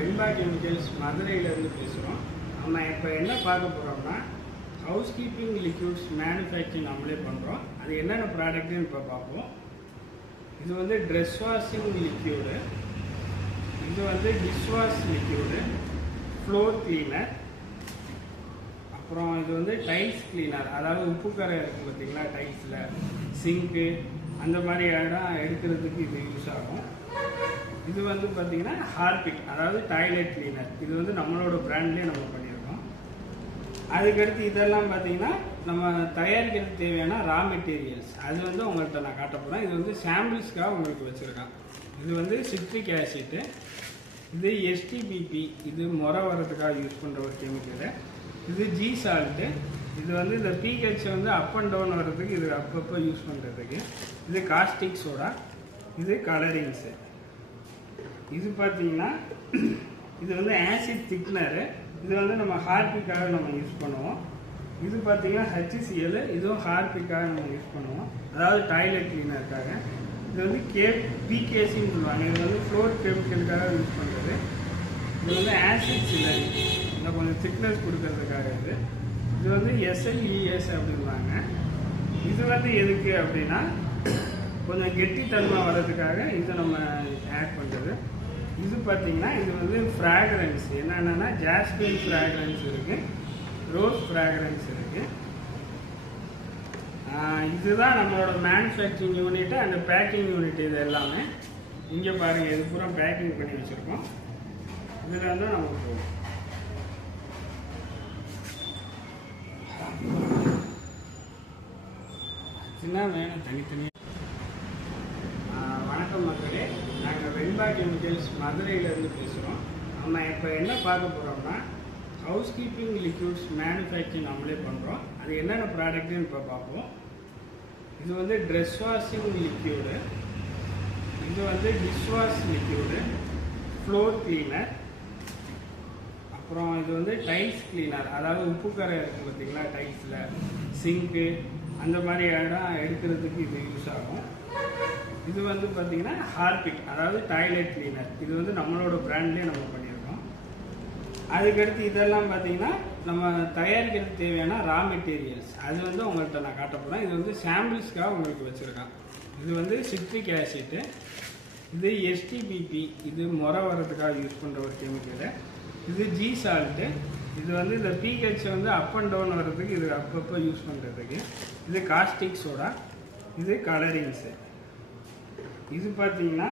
வெண்பா chemicals மதுரையிலேருந்து பேசுகிறோம். நம்ம இப்போ என்ன பார்க்க போகிறோம்னா ஹவுஸ் கீப்பிங் லிக்யூட்ஸ் மேனுஃபேக்சரிங் நம்மளே பண்ணுறோம். அது என்னென்ன ப்ராடக்ட்டுன்னு இப்போ பார்ப்போம். இது வந்து ட்ரெஸ் வாஷிங் லிக்யூடு, இது வந்து டிஷ்வாஷ் லிக்யூடு, ஃப்ளோர் கிளீனர், அப்புறம் இது வந்து டைல்ஸ் கிளீனர், அதாவது உப்புக்கரை இருக்குது பார்த்தீங்களா டைல்ஸில், சிங்க்கு அந்த மாதிரி இடம் எடுக்கிறதுக்கு இது யூஸ் ஆகும். இது வந்து பார்த்தீங்கன்னா ஹார்பிக், அதாவது டாய்லெட் கிளீனர். இது வந்து நம்மளோட பிராண்ட்லேயே நம்ம பண்ணியிருக்கோம். அதுக்கடுத்து இதெல்லாம் பார்த்தீங்கன்னா நம்ம தயாரிக்கிறதுக்கு தேவையான ரா மெட்டீரியல்ஸ். அது வந்து உங்கள்கிட்ட நான் காட்ட போகிறேன். இது வந்து சாம்பிள்ஸ்க்காக உங்களுக்கு வச்சுருக்கேன். இது வந்து சிட்ரிக் ஆசிட்டு, இது எஸ்டிபிபி, இது முறை வரதுக்காக யூஸ் பண்ணுற ஒரு கெமிக்கலு. இது ஜி சால்ட்டு, இது வந்து இந்த பிஹெச் வந்து அப் அண்ட் டவுன் வர்றதுக்கு இது அப்பப்போ யூஸ் பண்ணுறதுக்கு. இது காஸ்டிக் சோடா, இது கலரிங்ஸு. இது பார்த்தீங்கன்னா இது வந்து ஆசிட் திக்னரு, இது வந்து நம்ம ஹார்பிக்காக நம்ம யூஸ் பண்ணுவோம். இது பார்த்தீங்கன்னா HCl, இதுவும் ஹார்பிக்காக நம்ம யூஸ் பண்ணுவோம், அதாவது டாய்லெட் கிளீனருக்காக. இது வந்து பிகேசின்னு சொல்லுவாங்க. இது வந்து ஃப்ளோர் கெமிக்கலுக்காக யூஸ் பண்ணுறது. இது வந்து ஆசிட் சிலரி, இந்த கொஞ்சம் திக்னஸ் கொடுக்கறதுக்காக. இது வந்து SLES அப்படின்வாங்க. இது வந்து எதுக்கு அப்படின்னா கொஞ்சம் கெட்டித்தன்மை வர்றதுக்காக இது நம்ம ஆட் பண்ணுறது. இது பார்த்தீங்கன்னா இது வந்து ஃப்ராக்ரன்ஸ், என்னென்னா ஜாஸ்மின் ஃப்ராக்ரன்ஸ் இருக்குது, ரோஸ் ஃப்ராக்ரன்ஸ் இருக்குது. இதுதான் நம்மளோட manufacturing unit and packing unit. இது எல்லாமே இங்கே பாருங்கள், இது பூரா பேக்கிங் பண்ணி வச்சுருக்கோம். இதில் வந்து நமக்கு சின்ன வேணும் தனித்தனியாக. வணக்கம் மக்களே, நாங்கள் வெண்பா கெமிக்கல்ஸ் மதுரையிலேருந்து பேசுகிறோம். நம்ம இப்போ என்ன பார்க்க போகிறோம்னா ஹவுஸ் கீப்பிங் லிக்யூட்ஸ் மேனுஃபேக்சரிங் நம்மளே பண்ணுறோம். அது என்னென்ன ப்ராடக்ட்டுன்னு இப்போ பார்ப்போம். இது வந்து ட்ரெஸ் வாஷிங் லிக்யூடு, இது வந்து டிஷ்வாஷ் லிக்யூடு, ஃப்ளோர் கிளீனர், அப்புறம் இது வந்து டைல்ஸ் கிளீனர், அதாவது உப்புக்கரை இருக்குது பார்த்தீங்களா டைல்ஸில், சிங்க்கு அந்த மாதிரி இடம் எடுக்கிறதுக்கு இது யூஸ் ஆகும். இது வந்து பார்த்தீங்கன்னா ஹார்பிக், அதாவது டாய்லெட் கிளீனர். இது வந்து நம்மளோட பிராண்ட்லேயே நம்ம பண்ணியிருக்கோம். அதுக்கடுத்து இதெல்லாம் பார்த்தீங்கன்னா நம்ம தயாரிக்கிறதுக்கு தேவையான ரா மெட்டீரியல்ஸ். அது வந்து உங்கள்கிட்ட நான் காட்ட போகிறேன். இது வந்து சாம்பிள்ஸ்க்காக உங்களுக்கு வச்சுருக்கேன். இது வந்து சிட்ரிக் ஆசிட்டு, இது எஸ்டிபிபி, இது முறை வரதுக்காக யூஸ் பண்ணுற ஒரு கெமிக்கலு. இது ஜி சால்ட்டு, இது வந்து இந்த பிஹெச் வந்து அப் அண்ட் டவுன் வர்றதுக்கு இது அப்பப்போ யூஸ் பண்ணுறதுக்கு. இது காஸ்டிக் சோடா, இது கலரிங்ஸு. இது பார்த்தீங்கன்னா